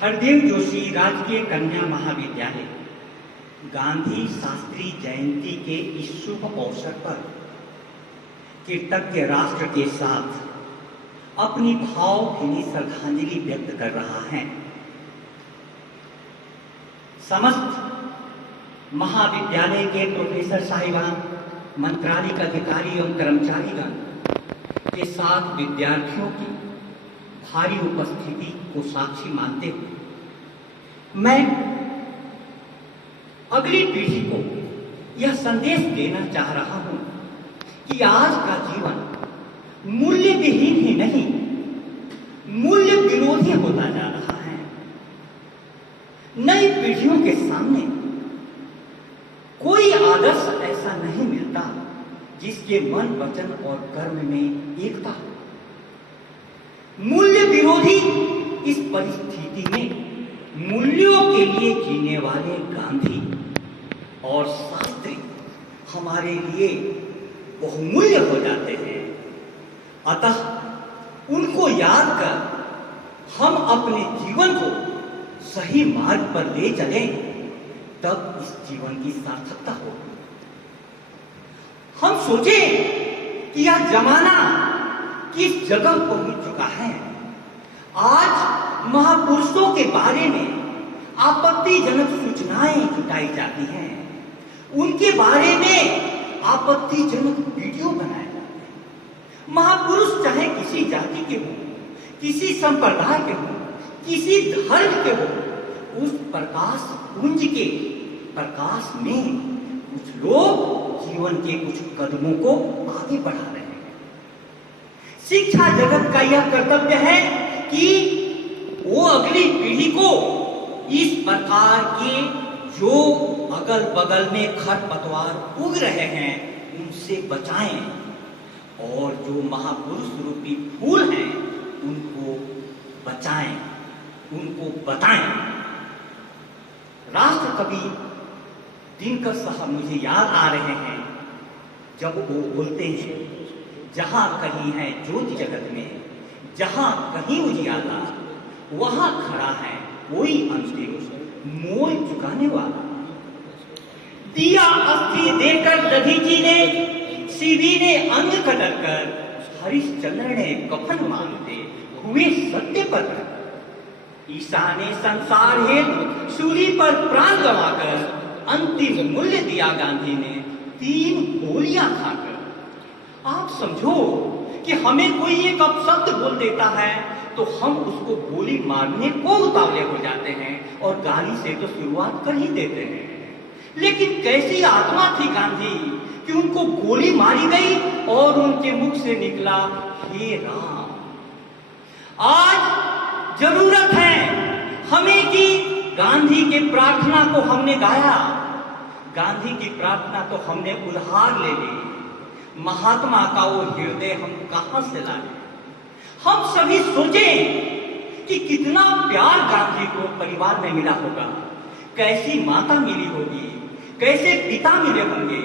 हरदेव जोशी राजकीय कन्या महाविद्यालय गांधी शास्त्री जयंती के इस शुभ अवसर पर कृतज्ञ राष्ट्र के साथ अपनी भावभीनी श्रद्धांजलि व्यक्त कर रहा है। समस्त महाविद्यालय के प्रोफेसर साहिबान, मंत्रालय अधिकारी एवं कर्मचारीगण के साथ विद्यार्थियों की भारी उपस्थिति को साक्षी मानते हुए मैं अगली पीढ़ी को यह संदेश देना चाह रहा हूं कि आज का जीवन मूल्य विहीन ही नहीं, मूल्य विरोधी होता जा रहा है। नई पीढ़ियों के सामने कोई आदर्श ऐसा नहीं मिलता जिसके मन, वचन और कर्म में एकता हो। मूल्य विरोधी इस परिस्थिति में मूल्यों के लिए जीने वाले गांधी और शास्त्री हमारे लिए बहुमूल्य हो जाते हैं। अतः उनको याद कर हम अपने जीवन को सही मार्ग पर ले चलें, तब इस जीवन की सार्थकता होगी। हम सोचें कि यह जमाना किस जगह पहुंच चुका है। आज महापुरुषों के बारे में आपत्तिजनक सूचनाएं जुटाई जाती हैं, उनके बारे में आपत्तिजनक वीडियो बनाए जाते हैं। महापुरुष चाहे किसी जाति के हो, किसी संप्रदाय के हो, किसी धर्म के हो, उस प्रकाश पुंज के प्रकाश में कुछ लोग जीवन के कुछ कदमों को आगे बढ़ा रहे हैं। शिक्षा जगत का यह कर्तव्य है कि वो अगली पीढ़ी को इस प्रकार के जो अगल बगल में खरपतवार उग रहे हैं उनसे बचाएं, और जो महापुरुष रूपी फूल हैं उनको बचाएं, उनको बताएं। राष्ट्र कवि दिनकर साहब मुझे याद आ रहे हैं जब वो बोलते हैं, जहां कहीं है ज्योति जगत में, जहां कहीं उजियाला, वहां खड़ा है कोई अंतिम मोल चुकाने वाला। दिया अस्थि देकर दधीची ने, शिवी ने अंग कतर कर, हरिश्चंद्र ने कफन मांगते हुए सत्य पर। ईसा ने संसार हेतु सूली पर प्राण गंवाकर अंतिम मूल्य दिया गांधी ने 3 गोलियां खाकर। आप समझो कि हमें कोई एक अपशब्द बोल देता है तो हम उसको गोली मारने को उतावले हो जाते हैं और गाली से तो शुरुआत कर ही देते हैं। लेकिन कैसी आत्मा थी गांधी कि उनको गोली मारी गई और उनके मुख से निकला, हे राम। आज जरूरत है हमें कि गांधी के प्रार्थना को हमने गाया, गांधी की प्रार्थना तो हमने उधार ले ली, महात्मा का वो हृदय हम कहां से लाए। हम सभी सोचें कि कितना प्यार गांधी को परिवार में मिला होगा, कैसी माता मिली होगी, कैसे पिता मिले होंगे,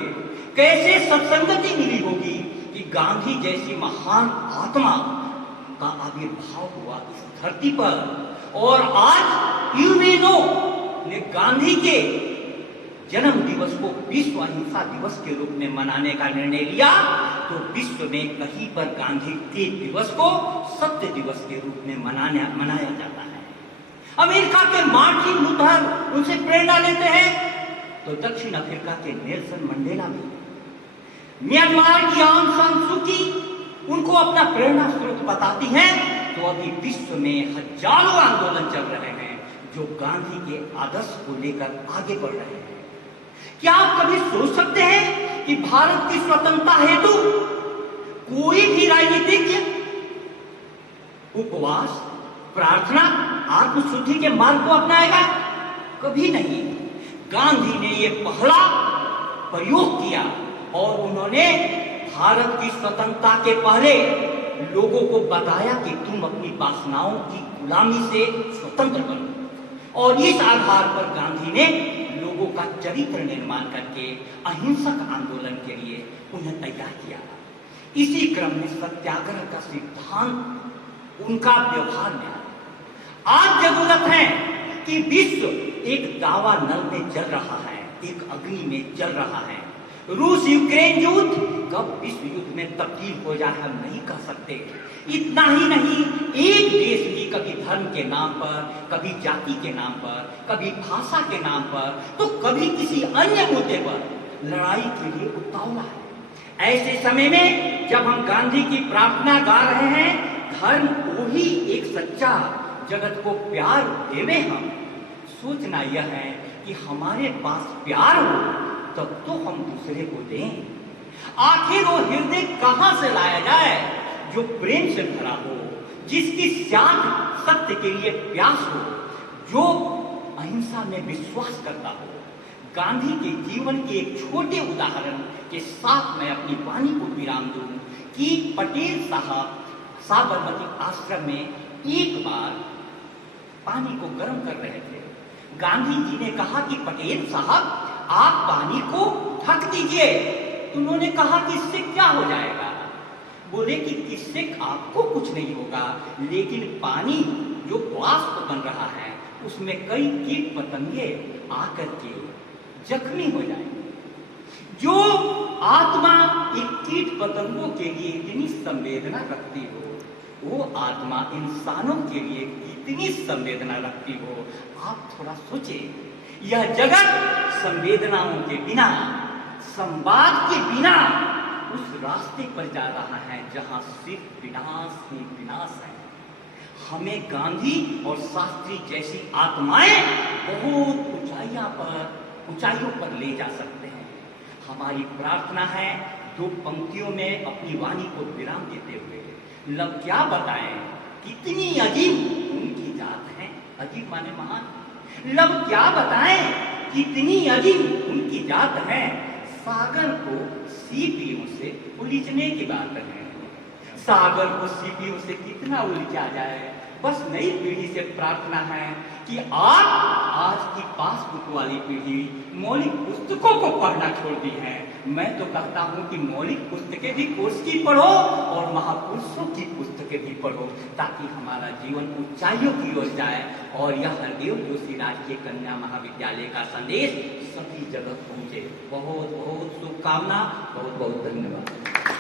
कैसे सत्संगति मिली होगी कि गांधी जैसी महान आत्मा का आविर्भाव हुआ इस धरती पर। और आज यूनेनो ने गांधी के जन्म दिवस को विश्व अहिंसा दिवस के रूप में मनाने का निर्णय लिया, तो विश्व में कहीं पर गांधी के दिवस को सत्य दिवस के रूप में मनाया जाता है। अमेरिका के मार्टिन लूथर उनसे प्रेरणा लेते हैं, तो दक्षिण अफ्रीका के नेल्सन मंडेला भी, म्यांमार की आंग सान सू की उनको अपना प्रेरणा स्रोत बताती हैं। तो अभी विश्व में हजारों आंदोलन चल रहे हैं जो गांधी के आदर्श को लेकर आगे बढ़ रहे हैं। क्या आप कभी सोच सकते हैं कि भारत की स्वतंत्रता हेतु कोई भी राजनीतिज्ञ उपवास, प्रार्थना, आत्मशुद्धि के मार्ग को अपनाएगा? कभी नहीं। गांधी ने ये पहला प्रयोग किया और उन्होंने भारत की स्वतंत्रता के पहले लोगों को बताया कि तुम अपनी वासनाओं की गुलामी से स्वतंत्र बनो। और इस आधार पर गांधी ने लोगों का चरित्र निर्माण करके अहिंसक आंदोलन के लिए उन्हें तैयार किया। इसी क्रम में सत्याग्रह का सिद्धांत उनका व्यवहार में आया। आज जरूरत है कि विश्व एक दावा नल में जल रहा है, एक अग्नि में जल रहा है। रूस यूक्रेन युद्ध कब विश्व युद्ध में तब्दील हो जाए हम नहीं कह सकते। इतना ही नहीं, एक देश भी कभी धर्म के नाम पर, कभी जाति के नाम पर, कभी भाषा के नाम पर, तो कभी किसी अन्य मुद्दे पर लड़ाई के लिए उतावला है। ऐसे समय में जब हम गांधी की प्रार्थना गा रहे हैं, धर्म को ही एक सच्चा जगत को प्यार देवे, हम सोचना यह है कि हमारे पास प्यार हो तब तो हम दूसरे को दें। आखिर वो हृदय कहां से लाया जाए जो प्रेम से भरा हो, जिसकी साथ सत्य के लिए प्यास हो, जो अहिंसा में विश्वास करता हो। गांधी के जीवन के एक छोटे उदाहरण के साथ मैं अपनी वाणी को विराम दूं कि पटेल साहब साबरमती आश्रम में एक बार पानी को गर्म कर रहे थे। गांधी जी ने कहा कि पटेल साहब आप पानी को ढक दीजिए। उन्होंने कहा कि इससे क्या हो जाएगा? बोले कि इससे आपको कुछ नहीं होगा, लेकिन पानी जो वाष्प बन रहा है उसमें कई कीट पतंगे आकर के जख्मी हो जाएंगे। जो आत्मा एक कीट पतंगों के लिए इतनी संवेदना रखती हो, वो आत्मा इंसानों के लिए कितनी संवेदना रखती हो, आप थोड़ा सोचें। यह जगत संवेदनाओं के बिना, संवाद के बिना उस रास्ते पर जा रहा है जहां सिर्फ विनाश ही विनाश है। हमें गांधी और शास्त्री जैसी आत्माएं बहुत ऊंचाइयों पर ले जा सकते हैं। हमारी प्रार्थना है दो पंक्तियों में अपनी वाणी को विराम देते हुए, लब क्या बताएं कितनी अजीब उनकी जात है। अजीब माने महान। लब क्या बताएं कितनी अजीब उनकी जात है। सागर को सीपियों से उलझने की बात है। सागर को सीपियों से कितना उलझा जाए। बस नई पीढ़ी से प्रार्थना है कि आप आज की पासबुक वाली पीढ़ी मौलिक पुस्तकों को पढ़ना छोड़ दी है। मैं तो कहता हूं कि मौलिक पुस्तकें भी कोर्स की पढ़ो और महापुरुषों की पुस्तकें भी पढ़ो, ताकि हमारा जीवन ऊंचाइयों की ओर जाए और यह हरदेव जोशी राजकीय कन्या महाविद्यालय का संदेश सभी जगह पहुंचे। बहुत बहुत शुभकामना, बहुत बहुत धन्यवाद।